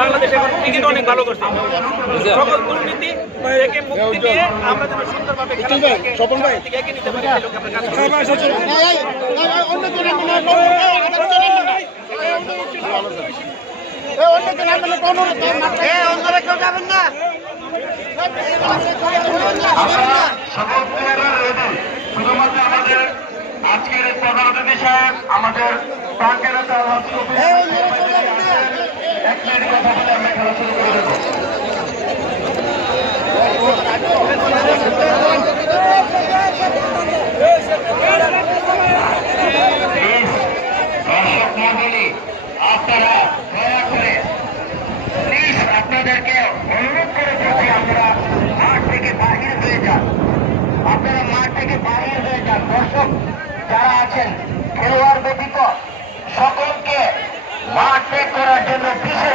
বাংলাদেশ এখন ক্রিকেট অনেক ভালো করছে। সকল দুর্নীতি থেকে মুক্তি দিয়ে আমরা যেন সুন্দরভাবে খেলাটাকে এগিয়ে নিতে পারি, সেই লক্ষ্যে আমরা কাজ করছি। শুধুমাত্র আমাদের আজকের প্রধান অতিথি সাহেব আমাদের ব্যাংকের এক মিনিট কথা বলে আমরা খেলা শুরু করে দেবো। দর্শক মন্ডলী, আপনারা দয়া করে প্লিজ আপনাদেরকে অনুরোধ করে বলছি, আপনারা মাঠ থেকে বাহির হয়ে যান। আপনারা মাঠ থেকে বাহির হয়ে যান। দর্শক যারা আছেন খেলোয়াড় ব্যতীত সকলকে মাঠ ত্যাগ করার জন্য বিশেষ